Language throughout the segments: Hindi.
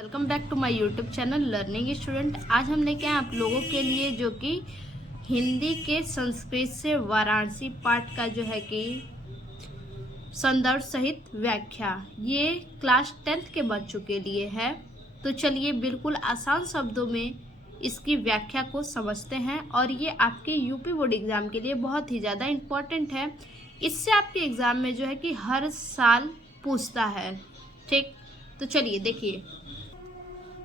Welcome back to my YouTube channel learning student. आज हम लेके आए आप लोगों के लिए जो कि हिंदी के संस्कृत से वाराणसी पाठ का जो है कि संदर्भ सहित व्याख्या, ये क्लास 10th के बच्चों के लिए है। तो चलिए बिल्कुल आसान शब्दों में इसकी व्याख्या को समझते हैं और ये आपके यूपी बोर्ड एग्जाम के लिए बहुत ही ज़्यादा इम्पोर्टेंट है। इससे आपके एग्ज़ाम में जो है कि हर साल पूछता है। ठीक, तो चलिए देखिए,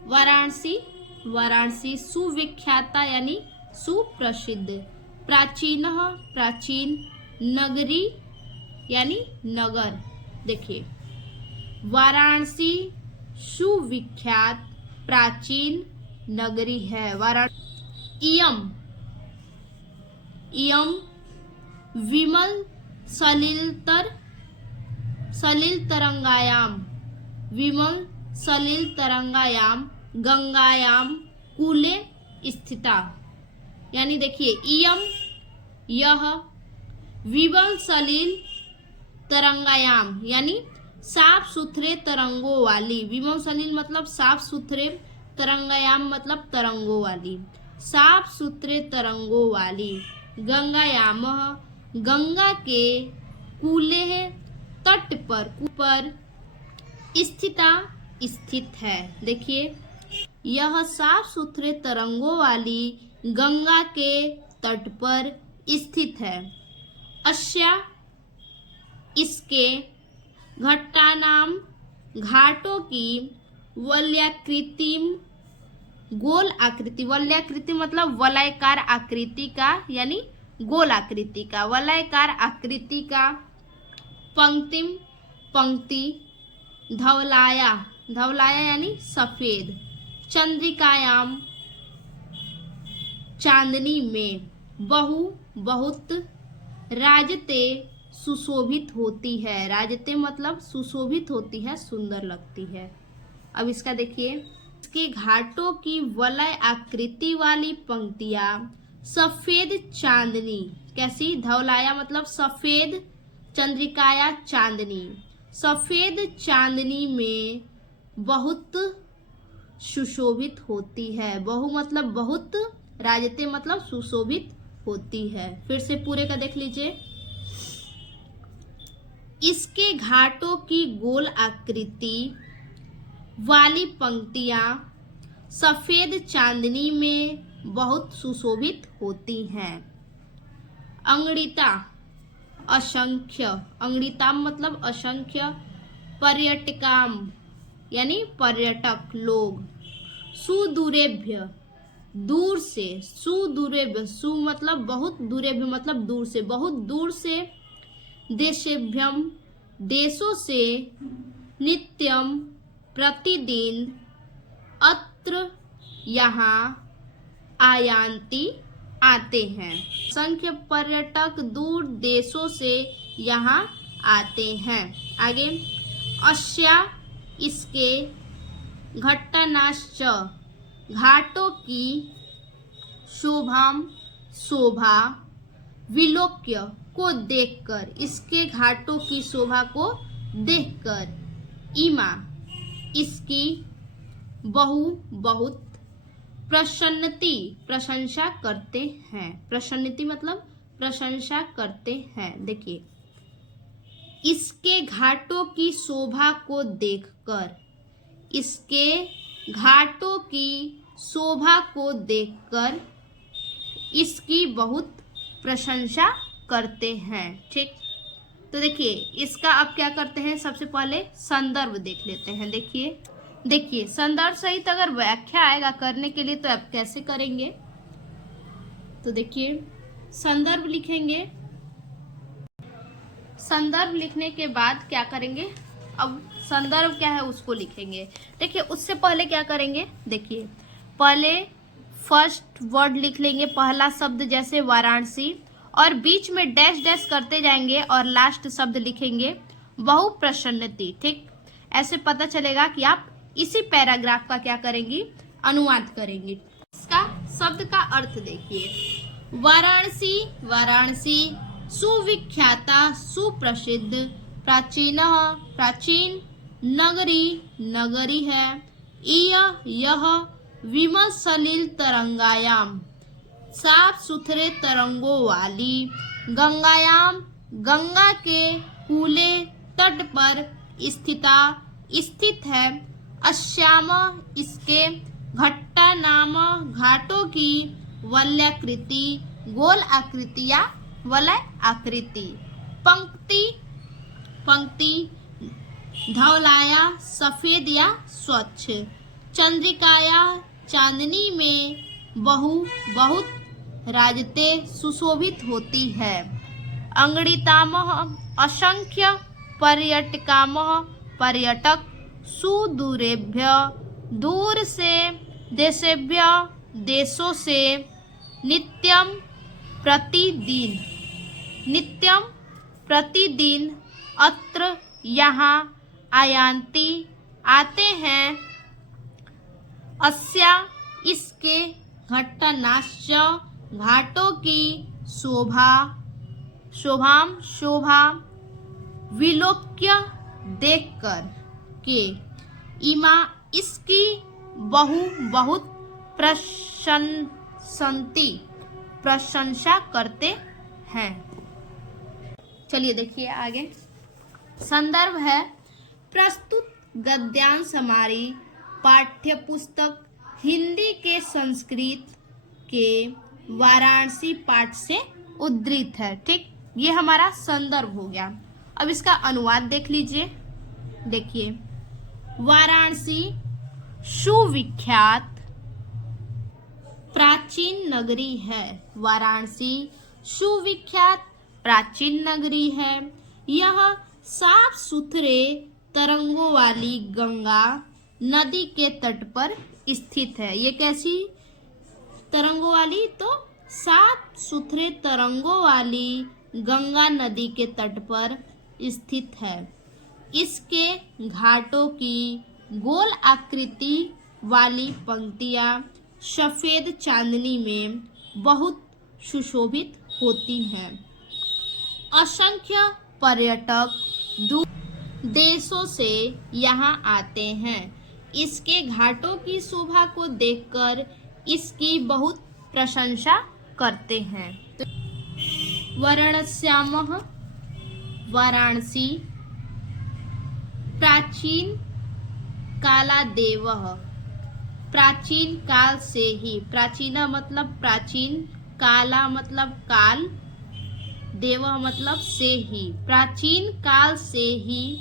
वाराणसी, वाराणसी सुविख्याता यानी सुप्रसिद्ध, प्राचीन, प्राचीन, नगरी यानी नगर। देखिए, वाराणसी सुविख्यात प्राचीन नगरी है वाराणसी। इयम, इयम विमल सलिलतर, सलिल तरंगायाम, विमल सलिल तरंगायाम गंगायाम कूले स्थिता। यानी देखिए, इयम यह, विमल सलिल तरंगायाम यानी साफ सुथरे तरंगों वाली, विमल सलिल मतलब साफ सुथरे, तरंगायाम मतलब तरंगों वाली, साफ सुथरे तरंगों वाली, गंगायाम गंगा के कूले तट पर स्थिता स्थित है। देखिए, यह साफ सुथरे तरंगों वाली गंगा के तट पर स्थित है। अस्या इसके, घट्टानाम घाटों की, वलयाकृतिम गोल आकृति, वलयाकृति मतलब वलयकार आकृति का यानी गोल आकृति का, वलयकार आकृति का, पंक्तिम पंक्ति, धवलाया, धवलाया यानी सफेद, चंद्रिकायाम चांदनी में, बहु बहुत, राजते सुशोभित होती है, राजते मतलब सुशोभित होती है, सुंदर लगती है। अब इसका देखिए, इसके घाटों की वलय आकृति वाली पंक्तियां, सफेद चांदनी, कैसी, धवलाया मतलब सफेद, चंद्रिकाया चांदनी, सफेद चांदनी में बहुत सुशोभित होती है, बहु मतलब बहुत, राजते मतलब सुशोभित होती है। फिर से पूरे का देख लीजिए, इसके घाटों की गोल आकृति वाली पंक्तियां सफेद चांदनी में बहुत सुशोभित होती हैं। अंगड़िता असंख्य, अंगड़िताम मतलब असंख्य, पर्यटकाम यानी पर्यटक लोग, सुदूरेभ्य दूर से, सुदूरेभ्य सु मतलब बहुत, दूरेभ्य मतलब दूर से, बहुत दूर से, देशेभ्यम देशों से, नित्यम प्रतिदिन, अत्र यहाँ, आयांति आते हैं, संख्य पर्यटक दूर देशों से यहाँ आते हैं। आगे, अस्या इसके, घट्टानाश्च घाटों की, शोभाम शोभा, विलोक्य को देखकर, इसके घाटों की शोभा को देखकर, इमा इसकी, बहु बहुत, प्रसन्नति प्रशंसा करते हैं, प्रसन्नति मतलब प्रशंसा करते हैं। देखिए, इसके घाटों की शोभा को देखकर, इसके घाटों की शोभा को देखकर इसकी बहुत प्रशंसा करते हैं। ठीक, तो देखिए इसका अब क्या करते हैं, सबसे पहले संदर्भ देख लेते हैं। देखिए, देखिए संदर्भ सहित अगर व्याख्या आएगा करने के लिए तो आप कैसे करेंगे, तो देखिए संदर्भ लिखेंगे, संदर्भ लिखने के बाद क्या करेंगे, अब संदर्भ क्या है उसको लिखेंगे। देखिए उससे पहले क्या करेंगे, देखिए पहले फर्स्ट वर्ड लिख लेंगे, पहला शब्द जैसे वाराणसी, और बीच में डैश डैश करते जाएंगे और लास्ट शब्द लिखेंगे बहुप्रसन्नति। ठीक, ऐसे पता चलेगा कि आप इसी पैराग्राफ का क्या करेंगी, अनुवाद करेंगी। इसका शब्द का अर्थ देखिए, वाराणसी, वाराणसी सुविख्याता सुप्रसिद्ध, प्राचीन, प्राचीन, नगरी, नगरी है, यह विमल सलिल तरंगायाम, साफ सुथरे तरंगों वाली, गंगायाम, गंगा के कूले तट पर स्थित है, अस्याम, इसके, घट्टा नाम, घाटों की, वलयाकृति, गोल आकृति या वलय आकृति, पंक्ति, धवलाया, सफेद या स्वच्छ, चंद्रिकाया, चांदनी में बहुत राजते सुशोभित होती है, अंगड़ितामह, असंख्य पर्यटकामह, पर्यटक, सुदूरेभ्य, दूर से, देशेभ्य, देशों से, नित्यम प्रतिदिन, अत्र, यहाँ, आयान्ति, आते हैं, अस्या, इसके, घट्टनाश्च, घाटों की, शोभा, विलोक्य, देखकर, के, इमा, इसकी, बहुत प्रशंसा करते हैं। चलिए देखिए आगे। संदर्भ है प्रस्तुत गद्यांश हमारी पाठ्य पुस्तक हिंदी के संस्कृत के वाराणसी पाठ से उद्धृत है। ठीक, ये हमारा संदर्भ हो गया। अब इसका अनुवाद देख लीजिए। देखिए, वाराणसी सुविख्यात प्राचीन नगरी है। वाराणसी सुविख्यात प्राचीन नगरी है। यह साफ सुथरे तरंगों वाली गंगा नदी के तट पर स्थित है। ये कैसी तरंगों वाली? तो साफ सुथरे तरंगों वाली गंगा नदी के तट पर स्थित है। इसके घाटों की गोल आकृति वाली पंक्तियां सफेद चांदनी में बहुत सुशोभित होती हैं। असंख्य पर्यटक दूर देशों से यहाँ आते हैं। इसके घाटों की शोभा को देखकर इसकी बहुत प्रशंसा करते हैं। वाराणस्यामः, वाराणसी, प्राचीन कालादेवः, प्राचीन काल से ही, प्राचीना मतलब प्राचीन, काला मतलब काल, देव मतलब से ही, प्राचीन काल से ही,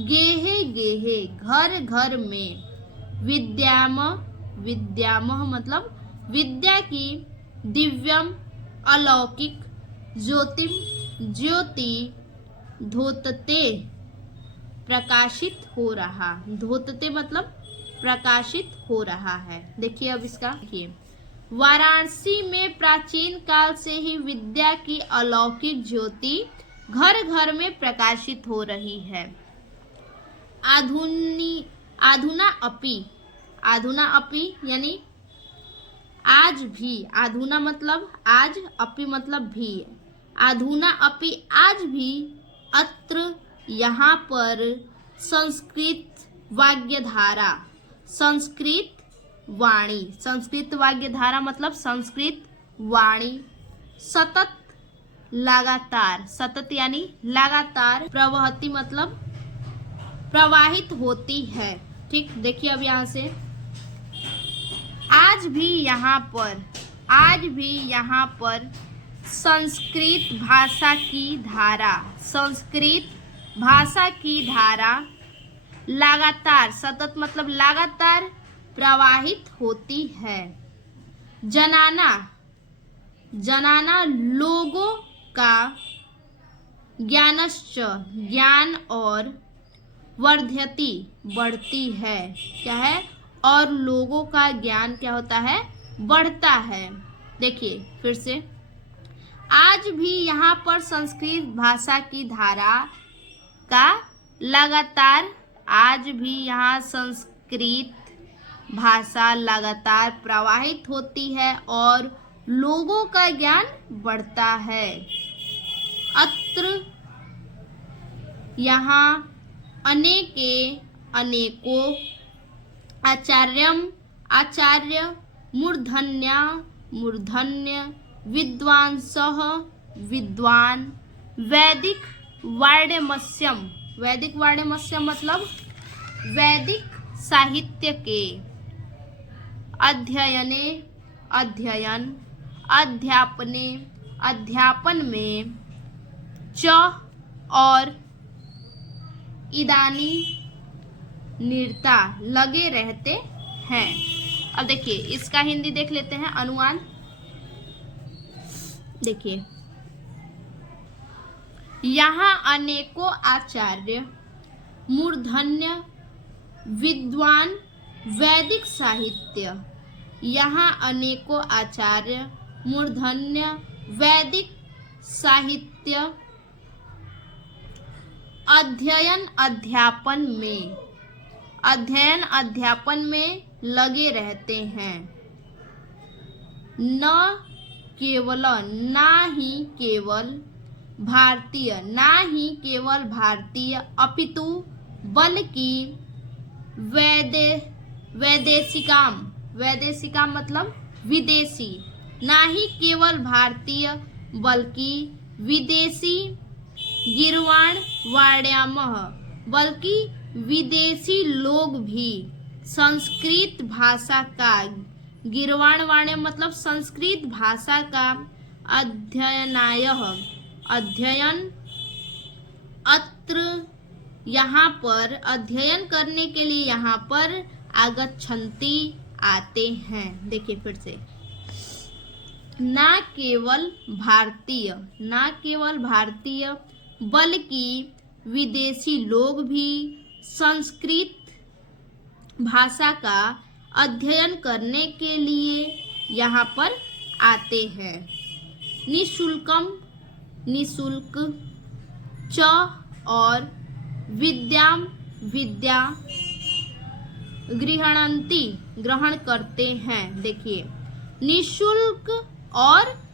गेहे घर घर में, विद्याम मतलब विद्या की, दिव्यम अलौकिक, ज्योति धोतते प्रकाशित हो रहा, धोतते मतलब प्रकाशित हो रहा है। देखिए अब इसका देखिए, वाराणसी में प्राचीन काल से ही विद्या की अलौकिक ज्योति घर घर में प्रकाशित हो रही है। आधुना अपि यानी आज भी, आधुना मतलब आज, अपि मतलब भी, आधुना अपि आज भी, अत्र यहाँ पर, संस्कृत वाग्यधारा, संस्कृत वाणी, संस्कृत वाग्यधारा मतलब संस्कृत वाणी, सतत लगातार, सतत यानी लगातार, प्रवहती मतलब प्रवाहित होती है। ठीक, देखिए अब यहाँ से, आज भी यहाँ पर संस्कृत भाषा की धारा, संस्कृत भाषा की धारा लगातार, सतत मतलब लगातार प्रवाहित होती है। जनाना लोगों का, ज्ञानश्च ज्ञान और, वर्ध्यति बढ़ती है, क्या है? और लोगों का ज्ञान क्या होता है? बढ़ता है। देखिए फिर से, आज भी यहाँ पर संस्कृत भाषा की धारा का लगातार, आज भी यहाँ संस्कृत भाषा लगातार प्रवाहित होती है और लोगों का ज्ञान बढ़ता है। अत्र यहाँ, अनेकों आचार्यम आचार्य, मूर्धन्या मूर्धन्य, विद्वांसः विद्वान, वैदिक वाण्यमस्यम, वैदिक वाण्यमस्यम मतलब वैदिक साहित्य के, अध्ययने अध्ययन, अध्यापने अध्यापन में, च और इदानी निरता लगे रहते हैं। अब देखिए इसका हिंदी देख लेते हैं अनुवाद। देखिए यहाँ अनेकों आचार्य, मूर्धन्य, विद्वान, वैदिक साहित्य, यहाँ अनेकों आचार्य, मूर्धन्य, वैदिक साहित्य, अध्ययन अध्यापन में लगे रहते हैं। न केवल ना ही केवल भारतीय अपितु बल्कि वैदेशिकाम मतलब विदेशी, ना ही केवल भारतीय बल्कि विदेशी, गिरवाण वाण्यामः बल्कि विदेशी लोग भी संस्कृत भाषा का, गिरवाण वाण्य मतलब संस्कृत भाषा का अध्ययन अत्र यहाँ पर अध्ययन करने के लिए यहाँ पर आगच्छन्ति आते हैं। देखिए फिर से, ना केवल भारतीय बल्कि विदेशी लोग भी संस्कृत भाषा का अध्ययन करने के लिए यहाँ पर आते हैं। निशुल्क च और विद्या ग्रहण करते हैं। देखिए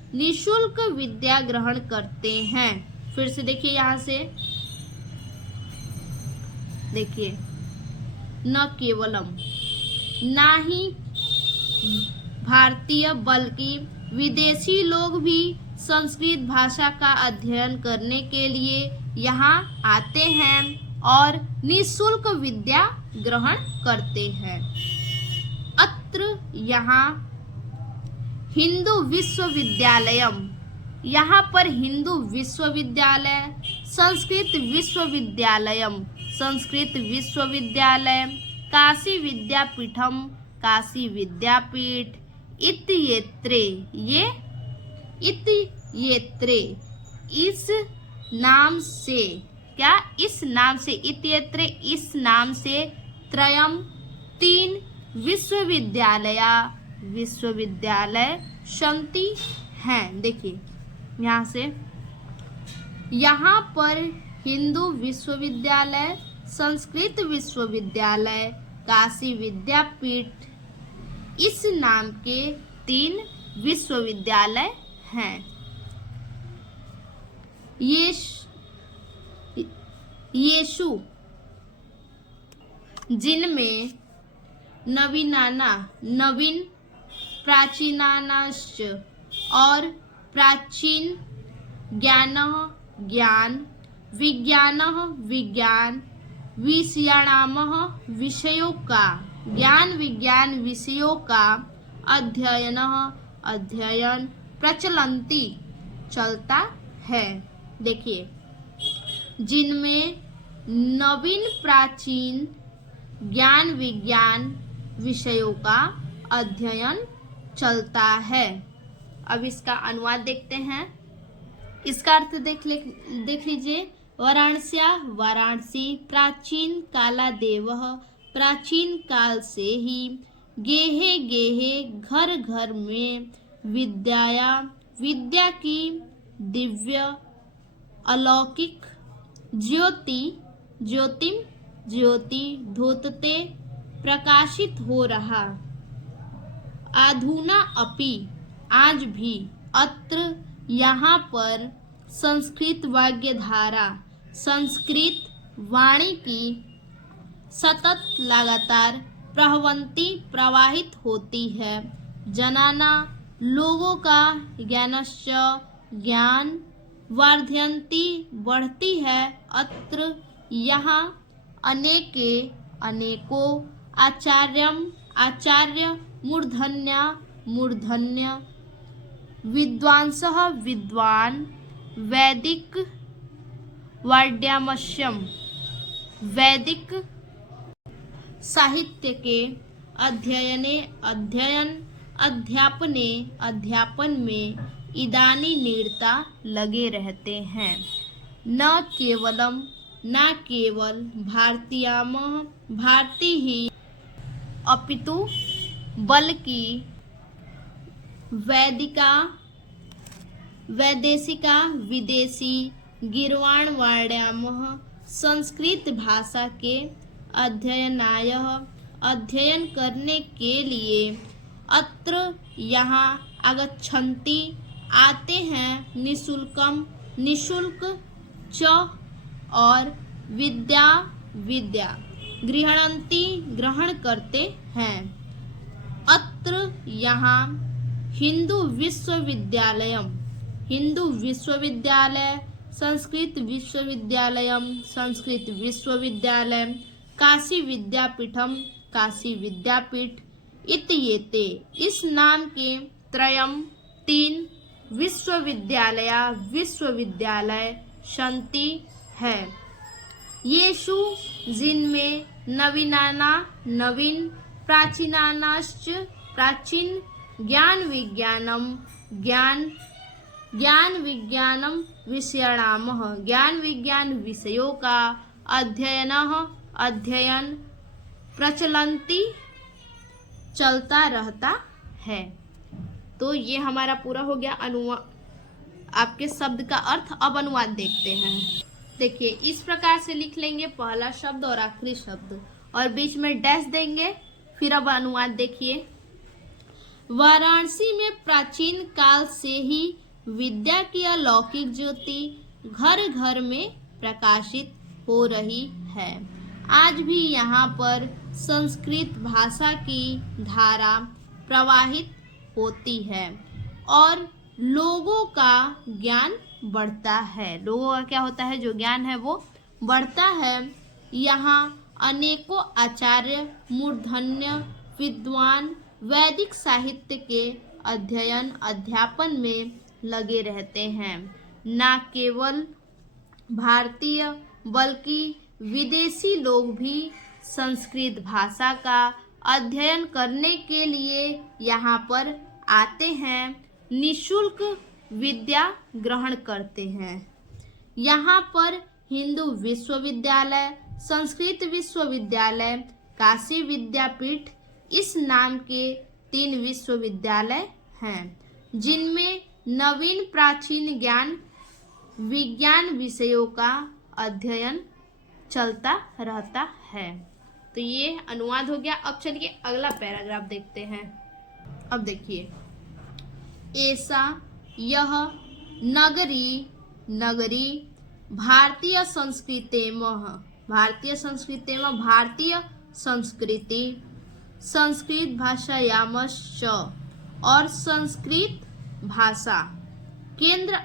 निशुल्क विद्या ग्रहण करते हैं। फिर से देखिए यहाँ से, देखिए न केवलम ना ही भारतीय बल्कि विदेशी लोग भी संस्कृत भाषा का अध्ययन करने के लिए यहाँ आते हैं और निशुल्क विद्या ग्रहण करते हैं। अत्र यहाँ हिंदू विश्वविद्यालयम, यहाँ पर हिंदू विश्वविद्यालय, संस्कृत विश्वविद्यालय, काशी विद्यापीठम, काशी विद्यापीठ, इत्येत्रे इस नाम से, क्या इस नाम से, इत्येत्रे इस नाम से, त्रयम 3 विश्वविद्यालय शांति हैं। देखिए यहाँ से, यहाँ पर हिंदू विश्वविद्यालय, संस्कृत विश्वविद्यालय, काशी विद्यापीठ इस नाम के 3 विश्वविद्यालय हैं। येषु जिनमें नवीन प्राचीनानाश्च और प्राचीन ज्ञान विज्ञान विषयाणामः विषयों का अध्ययन प्रचलन्ति चलता है। देखिए जिनमें नवीन प्राचीन ज्ञान विज्ञान विषयों का अध्ययन चलता है। अब इसका अनुवाद देखते हैं। इसका अर्थ देख लीजिए। वाराणसी प्राचीन कालादेवः, प्राचीन काल से ही गेहे घर घर में विद्या की दिव्य अलौकिक ज्योति धोतते प्रकाशित हो रहा। अधुना अपि आज भी अत्र यहाँ पर संस्कृत वाग्यधारा, संस्कृत वाणी की सतत लगातार प्रवहन्ति प्रवाहित होती है। जनाना लोगों का ज्ञानश्च ज्ञान वर्धयन्ति बढ़ती है। अत्र यहाँ अनेके अनेकों आचार्यम आचार्य मूर्धन्या मूर्धन्य विद्वांसः विद्वान वैदिक वाड्यामस्यम वैदिक साहित्य के अध्यापन में इदानी निरता लगे रहते हैं। न केवल भारतीय ही अपितु बल्कि वैदेशिका विदेशी गिर्वाणवाड्यामः संस्कृत भाषा के अध्ययन करने के लिए अत्र यहाँ आगच्छन्ति आते हैं। निशुल्क च और विद्या गृह्णन्ति ग्रहण करते हैं। अत्र यहाँ हिंदू विश्वविद्यालय संस्कृत विश्वविद्यालय काशी विद्यापीठ इत्येते इस नाम के तीन विश्वविद्यालय सन्ति है। येषु जिनमें नवीन प्राचीनानाश्च प्राचीन ज्ञान विज्ञानम विषयाणामः ज्ञान विज्ञान विषयों का अध्ययन प्रचलन्ति चलता रहता है। तो ये हमारा पूरा हो गया अनुवाद, आपके शब्द का अर्थ। अब अनुवाद देखते हैं। देखिए इस प्रकार से लिख लेंगे पहला शब्द और आखिरी शब्द और बीच में डैश देंगे। फिर अब अनुवाद देखिए। वाराणसी में प्राचीन काल से ही विद्या की अलौकिक ज्योति घर घर में प्रकाशित हो रही है। आज भी यहाँ पर संस्कृत भाषा की धारा प्रवाहित होती है और लोगों का ज्ञान बढ़ता है। लोगों का क्या होता है, जो ज्ञान है वो बढ़ता है। यहाँ अनेकों आचार्य मूर्धन्य विद्वान वैदिक साहित्य के अध्यापन में लगे रहते हैं। न केवल भारतीय बल्कि विदेशी लोग भी संस्कृत भाषा का अध्ययन करने के लिए यहाँ पर आते हैं, निशुल्क विद्या ग्रहण करते हैं। यहाँ पर हिंदू विश्वविद्यालय, संस्कृत विश्वविद्यालय, काशी विद्यापीठ इस नाम के 3 विश्वविद्यालय हैं, जिनमें नवीन प्राचीन विज्ञान विषयों का अध्ययन चलता रहता है। तो ये अनुवाद हो गया। अब चलिए अगला पैराग्राफ देखते हैं। अब देखिए, ऐसा यह नगरी भारतीय संस्कृति संस्कृत भाषायामश्च और संस्कृत भाषा केंद्र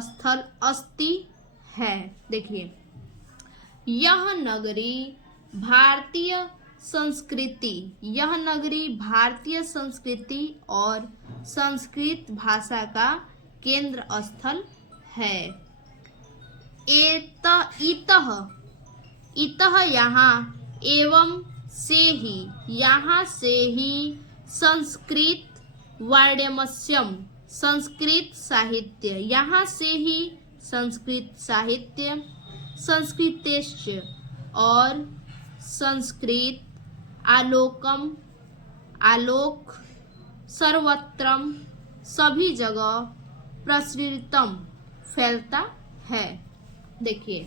स्थल अस्ति है। देखिए, यह नगरी भारतीय संस्कृति और संस्कृत भाषा का केंद्र स्थल है। इतः यहाँ एवं से ही संस्कृत वाड्यमस्यम संस्कृत साहित्य संस्कृतेश्च और संस्कृत आलोक सर्वत्रम सभी जगह प्रसृतम फैलता है। देखिए,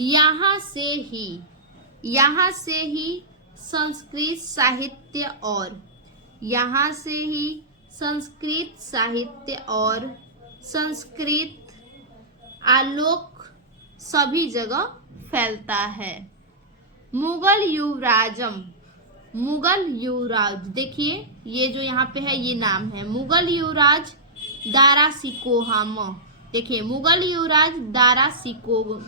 यहाँ से ही संस्कृत साहित्य और संस्कृत आलोक सभी जगह फैलता है। मुगल युवराजम, मुगल युवराज, देखिए ये जो यहाँ पे है ये नाम है मुगल युवराज दारा सिकोहम। देखिए मुगल युवराज दारा सिकोह,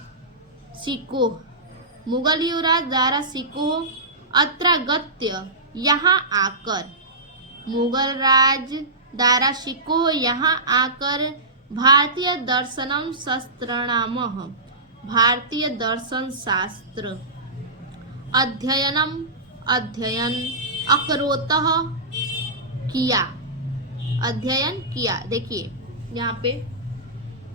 मुगल युवराज दारा सिकोह अत्रागत्य, यहाँ आकर, मुगल राज दारा सिकोह यहाँ आकर भारतीय दर्शनम शास्त्रणामः, भारतीय दर्शन शास्त्र अध्ययन अकरोतः किया, अध्ययन किया। देखिए यहाँ पे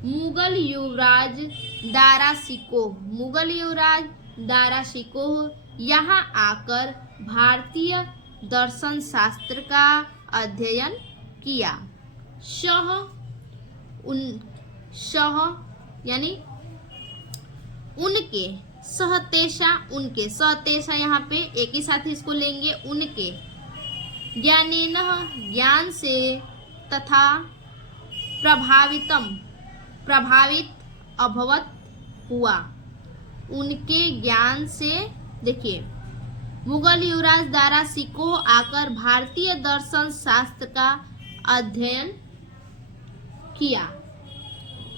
मुगल युवराज दारा सिकोह, मुगल युवराज दारा सिकोह यहाँ आकर भारतीय दर्शन शास्त्र का अध्ययन किया। शह यानी उनके, सहतेषा उनके, सहतेषा यहाँ पे एक ही साथ इसको लेंगे उनके, ज्ञानेन ज्ञान से, तथा प्रभावित अभवत हुआ, उनके ज्ञान से। देखिए मुगल युवराज दारा सिकोह आकर भारतीय दर्शन शास्त्र का अध्ययन किया,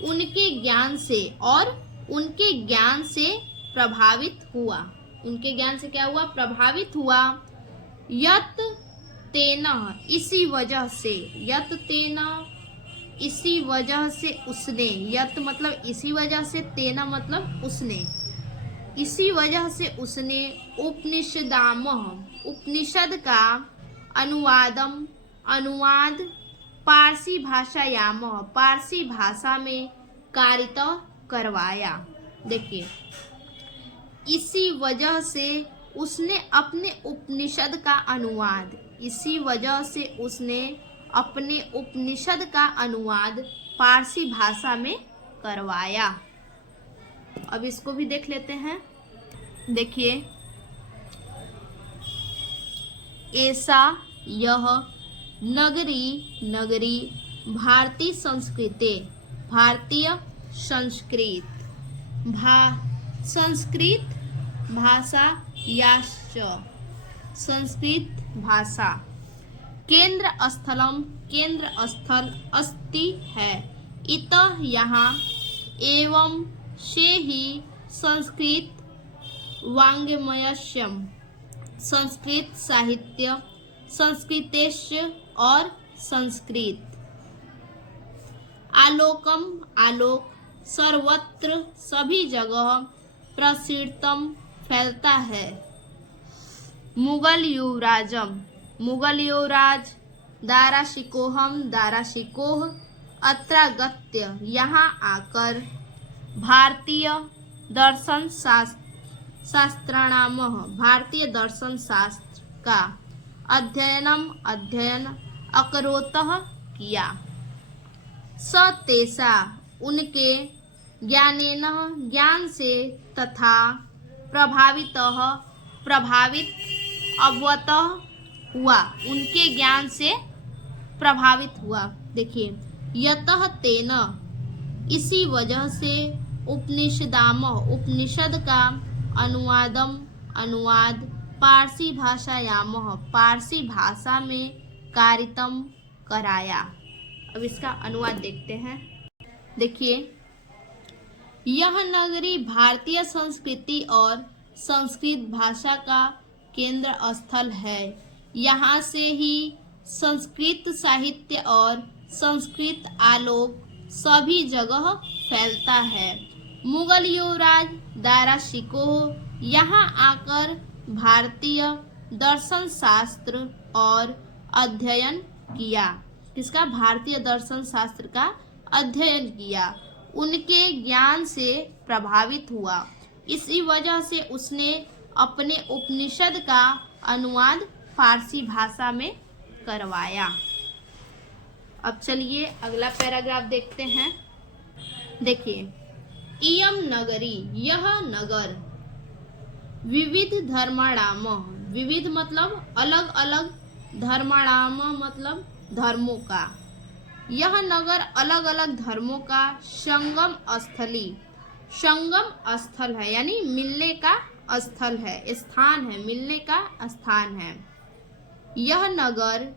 उनके ज्ञान से, और उनके ज्ञान से प्रभावित हुआ, उनके ज्ञान से क्या हुआ, प्रभावित हुआ। यत तेना, इसी वजह से, यत तेना इसी वजह से उसने, यत मतलब इसी वजह से, तेना मतलब उसने, इसी वजह से उसने उपनिषदामः, उपनिषद का अनुवाद पारसी भाषायामः, पारसी भाषा में कारित करवाया। देखिए इसी वजह से उसने अपने उपनिषद का अनुवाद, इसी वजह से उसने अपने उपनिषद का अनुवाद पारसी भाषा में करवाया। अब इसको भी देख लेते हैं। देखिए ऐसा यह नगरी भारतीय संस्कृति, भारतीय संस्कृत भाषा याश्च, संस्कृत भाषा केंद्र स्थल अस्ति है, इतः यहाँ एवं से ही संस्कृत वाङ्मयस्यम, संस्कृत साहित्य, संस्कृतेश्य और संस्कृत आलोक सर्वत्र सभी जगह प्रसिद्धम फैलता है। मुगल युवराज दारा सिकोह अत्रागत्य यहाँ आकर भारतीय दर्शन शास्त्रणामः, भारतीय दर्शन शास्त्र का अध्ययन अकरोतः किया। सतेषा उनके, ज्ञानेन ज्ञान से, तथा प्रभावित अभवत हुआ, उनके ज्ञान से प्रभावित हुआ। देखिए यतः तेन इसी वजह से, उपनिषदामः उपनिषद का अनुवाद पारसी भाषायामः, पारसी भाषा में कारितम कराया। अब इसका अनुवाद देखते हैं। देखिए यह नगरी भारतीय संस्कृति और संस्कृत भाषा का केंद्र स्थल है, यहाँ से ही संस्कृत साहित्य और संस्कृत आलोक सभी जगह फैलता है। मुगल युवराज दारा सिकोह यहाँ आकर भारतीय दर्शन शास्त्र और अध्ययन किया, किसका, भारतीय दर्शन शास्त्र का अध्ययन किया, उनके ज्ञान से प्रभावित हुआ, इसी वजह से उसने अपने उपनिषद का अनुवाद फारसी भाषा में करवाया। अब चलिए अगला पैराग्राफ देखते हैं। देखिए इयम नगरी, यह नगर, विविध धर्माणाम, विविध मतलब अलग अलग, धर्माणाम मतलब धर्मों का, यह नगर अलग अलग धर्मों का संगम स्थल है, यानी मिलने का स्थल है, स्थान है, मिलने का स्थान है। यह नगर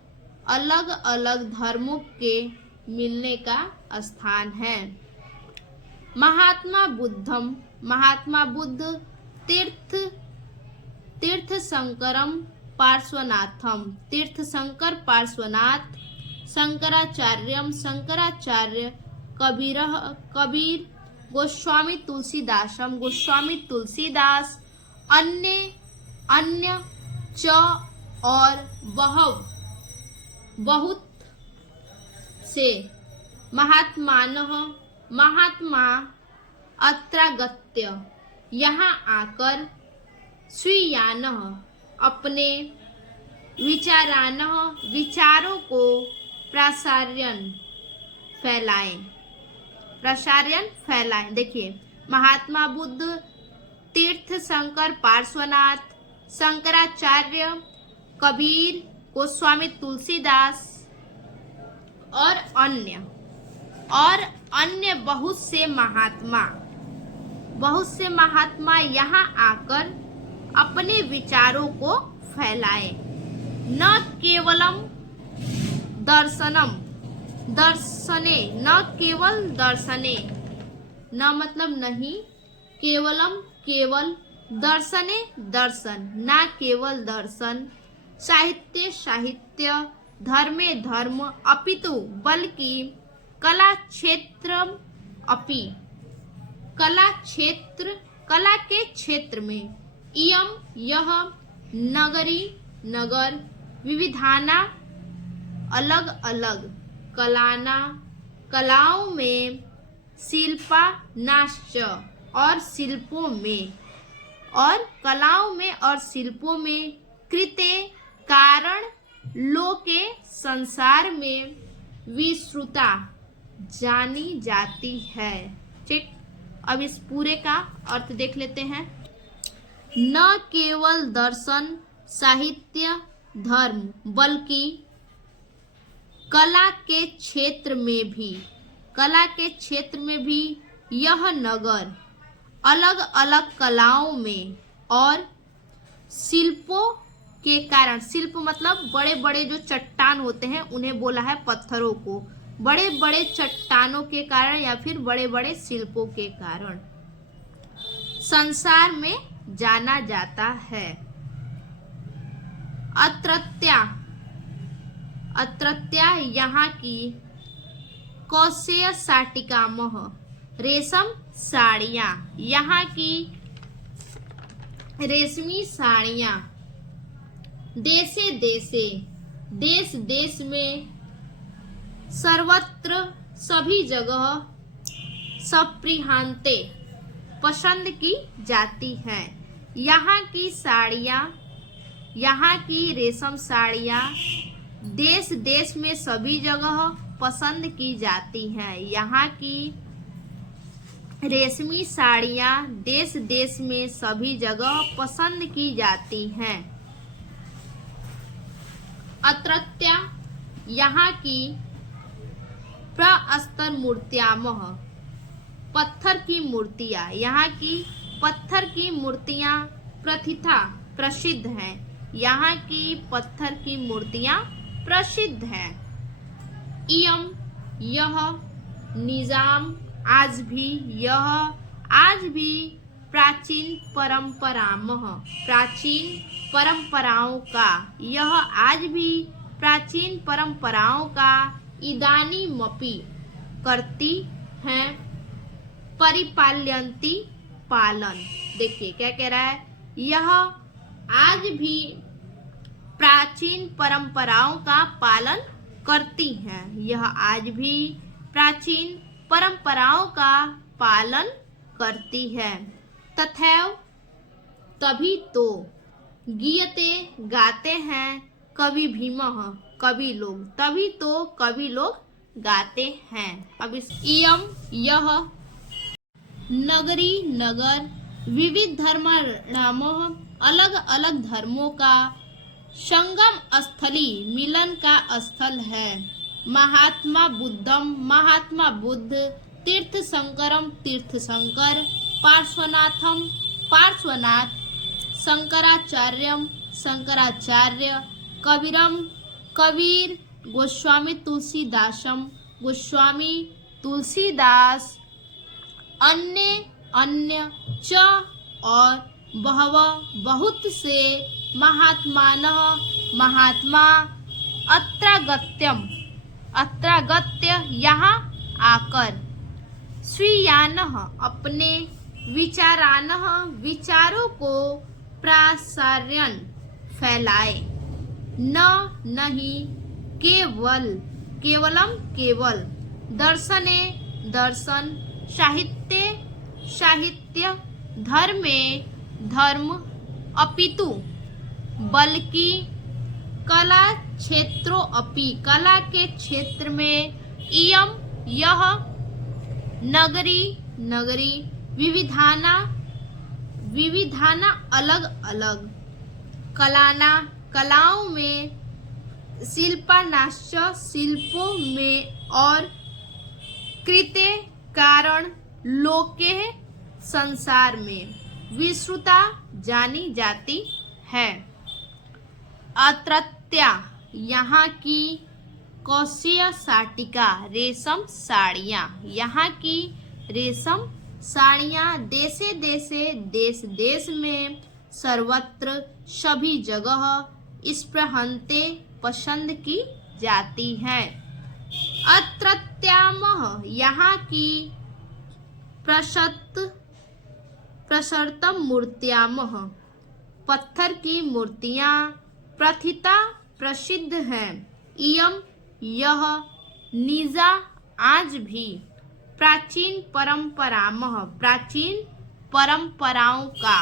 अलग अलग धर्मों के मिलने का स्थान है। महात्मा बुद्धम, महात्मा बुद्ध तीर्थंकरम पार्श्वनाथम, तीर्थंकर पार्श्वनाथ, शंकराचार्यम, शंकराचार्य, कबीर, गोस्वामी तुलसीदासम, गोस्वामी तुलसीदास, अन्य च और बहुत से महात्मानः, महात्मा अत्रागत्य, यहाँ आकर, स्वीयानः, अपने विचारानः, विचारों को प्रसार्यन फैलाएं। देखिए, महात्मा बुद्ध, तीर्थंकर पार्श्वनाथ, शंकराचार्य, कबीर, गोस्वामी तुलसीदास और अन्य बहुत से महात्मा यहाँ आकर अपने विचारों को फैलाए। न केवलम दर्शने, न केवल दर्शने, न मतलब नहीं, केवलम केवल, दर्शने दर्शन, ना केवल दर्शन, साहित्य धर्मे धर्म, अपितु बल्कि कला के क्षेत्र में, इयम यह, नगरी नगर, विविधाना अलग अलग, कलाओं में, शिल्पा नाश्च और शिल्पों में, और कलाओं में और शिल्पों में, कृते कारण लोके संसार में, विश्रुता जानी जाती है। ठीक, अब इस पूरे का अर्थ देख लेते हैं। न केवल दर्शन, साहित्य, धर्म, बल्कि कला के क्षेत्र में भी यह नगर अलग अलग कलाओं में और शिल्पों के कारण, शिल्प मतलब बड़े बड़े जो चट्टान होते हैं उन्हें बोला है पत्थरों को, बड़े बड़े चट्टानों के कारण या फिर बड़े बड़े शिल्पों के कारण संसार में जाना जाता है। अत्रत्या यहाँ की, कौशेय साटिकामह, रेशम साड़ियाँ, यहाँ की रेशमी साड़ियाँ, देश देश में, सर्वत्र सभी जगह, सप्रिहांते पसंद की जाती हैं। यहाँ की साड़ियाँ, यहाँ की रेशम साड़ियाँ देश देश में सभी जगह पसंद की जाती हैं। यहाँ की रेशमी साड़ियाँ देश देश में सभी जगह पसंद की जाती हैं। अत्रत्या यहाँ की, प्रस्तर मूर्त्यामः, पत्थर की मूर्तियाँ, यहाँ की पत्थर की मूर्तियाँ, प्रथिता प्रसिद्ध हैं, यहाँ की पत्थर की मूर्तियाँ प्रसिद्ध हैं। इयम यह, निजाम आज भी, यह आज भी, प्राचीन परंपरामः, प्राचीन परंपराओं का, यह आज भी प्राचीन परंपराओं का, इदानीमपि करती हैं, परिपालयन्ति पालन। देखिए क्या कह रहा है, यह आज भी प्राचीन परंपराओं का पालन करती हैं, यह आज भी प्राचीन परंपराओं का पालन करती है। तथैव तभी तो, गीयते गाते हैं, कवि भीमः कवि लोग, तभी तो कवि लोग गाते हैं। अब इस इयम यह, नगरी नगर, विविध धर्माणामः अलग अलग धर्मों का, संगम स्थली मिलन का स्थल है। महात्मा बुद्धम महात्मा बुद्ध, तीर्थंकरम तीर्थंकर, पार्श्वनाथम पार्श्वनाथ, शंकराचार्यम शंकराचार्य, कबीरम कबीर, गोस्वामी तुलसीदासम गोस्वामी तुलसीदास, अन्य अन्य च और बहवः बहुत से, महात्मानः महात्मा, अत्रागत्यम अत्रागत्य यहाँ आकर, स्वीयानः अपने, विचारानः विचारों को, प्रासार्यन फैलाए, न नहीं, केवल केवलम केवल, दर्शने दर्शन, साहित्य साहित्य, धर्मे धर्म, अपितु बल्कि, कला क्षेत्रों अपि कला के क्षेत्र में, इयम यह, नगरी नगरी, विविधाना विविधाना अलग अलग, कलाना कलाओं में, शिल्पानाश्च शिल्पों में, और कृते कारण, लोके संसार में, विश्रुता जानी जाती है। अत्रत्या यहाँ की, कौशेय साटिका रेशम साड़ियाँ, यहाँ की रेशम साड़ियाँ, देशे देशे देश देश में, सर्वत्र सभी जगह, स्पृहन्ते पसंद की जाती है। अत्रत्यामः यहाँ की, प्रशस्तम मूर्त्यामः पत्थर की मूर्तियाँ, प्रथिता प्रसिद्ध हैं, इयम यह, निजा आज भी, प्राचीन परंपरामः प्राचीन परंपराओं का,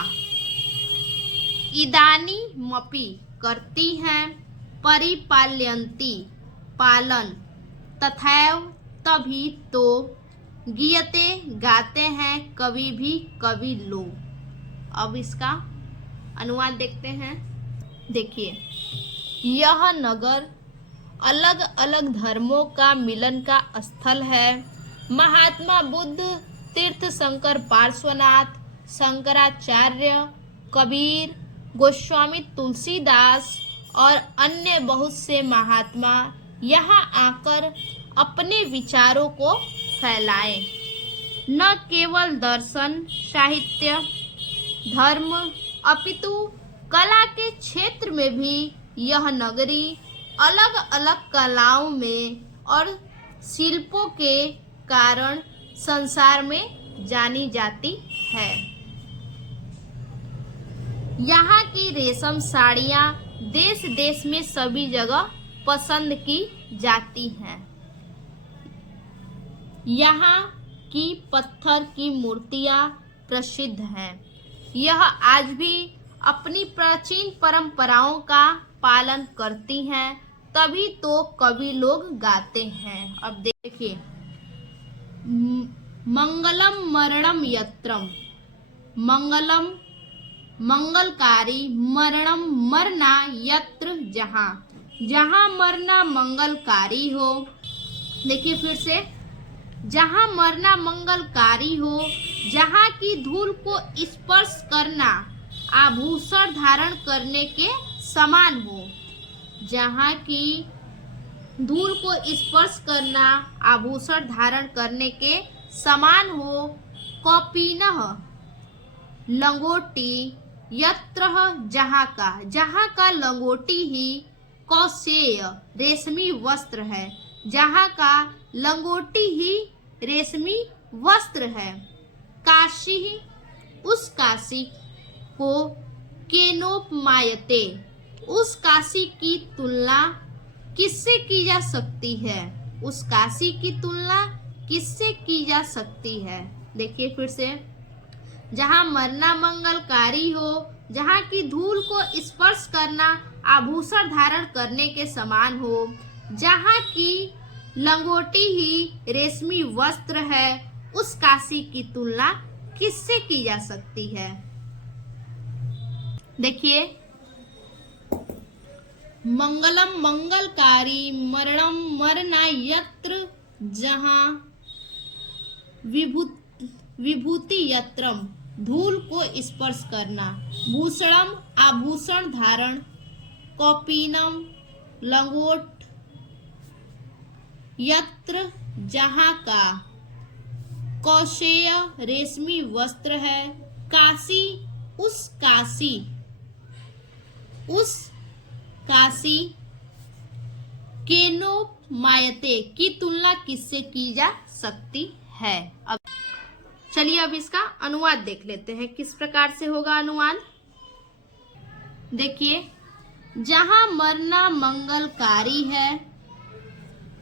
इदानी मपि करती हैं, परिपाल्यन्ति पालन, तथैव तभी तो, गीयते गाते हैं, कवि भी कवि लोग। अब इसका अनुवाद देखते हैं। देखिए, यह नगर अलग अलग धर्मों का मिलन का स्थल है। महात्मा बुद्ध, तीर्थंकर पार्श्वनाथ, शंकराचार्य, कबीर, गोस्वामी तुलसीदास और अन्य बहुत से महात्मा यहाँ आकर अपने विचारों को फैलाए। न केवल दर्शन, साहित्य, धर्म, अपितु कला के क्षेत्र में भी यह नगरी अलग अलग कलाओं में और शिल्पों के कारण संसार में जानी जाती है। यहाँ की रेशम साड़ियाँ देश देश में सभी जगह पसंद की जाती हैं। यहाँ की पत्थर की मूर्तियाँ प्रसिद्ध हैं। यह आज भी अपनी प्राचीन परंपराओं का पालन करती हैं, तभी तो कवि लोग गाते हैं। अब देखिए, मंगलम मरणम यत्रम, मंगलम मंगलकारी, मरणम मरना, यत्र जहाँ, जहाँ मरना मंगलकारी हो। देखिए फिर से, जहाँ मरना मंगलकारी हो, जहाँ की धूल को स्पर्श करना आभूषण धारण करने के समान हो, जहाँ की धूल को स्पर्श करना आभूषण धारण करने के समान हो। कौपीनः लंगोटी, यत्र जहाँ का लंगोटी ही, कौशेय रेशमी वस्त्र है, जहाँ का लंगोटी ही रेशमी वस्त्र है। काशी, उस काशी को, केनोपमायते, उस काशी की तुलना किससे की जा सकती है, उस काशी की तुलना किससे की जा सकती है। देखिए फिर से, जहाँ मरना मंगलकारी हो, जहाँ की धूल को स्पर्श करना आभूषण धारण करने के समान हो, जहाँ की लंगोटी ही रेशमी वस्त्र है, उस काशी की तुलना किससे की जा सकती है। देखिए, मंगलम मंगलकारी, मरणम मरना, यत्र जहाँ, विभूति यत्रम धूल को स्पर्श करना, भूषणम आभूषण धारण, कौपीनम लंगोट, यत्र जहाँ का, कौशेय रेशमी वस्त्र है, काशी उस काशी, केनो मायते की तुलना किससे की जा सकती है। अब चलिए अब इसका अनुवाद देख लेते हैं किस प्रकार से होगा अनुवाद। देखिए, जहां मरना मंगलकारी है,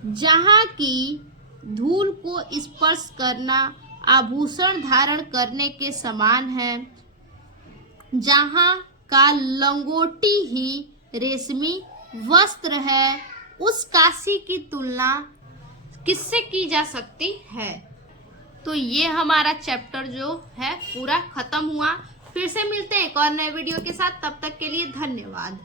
जहां की धूल को स्पर्श करना आभूषण धारण करने के समान है, जहां का लंगोटी ही रेशमी वस्त्र है, उस काशी की तुलना किससे की जा सकती है। तो ये हमारा चैप्टर जो है पूरा खत्म हुआ। फिर से मिलते हैं एक और नए वीडियो के साथ, तब तक के लिए धन्यवाद।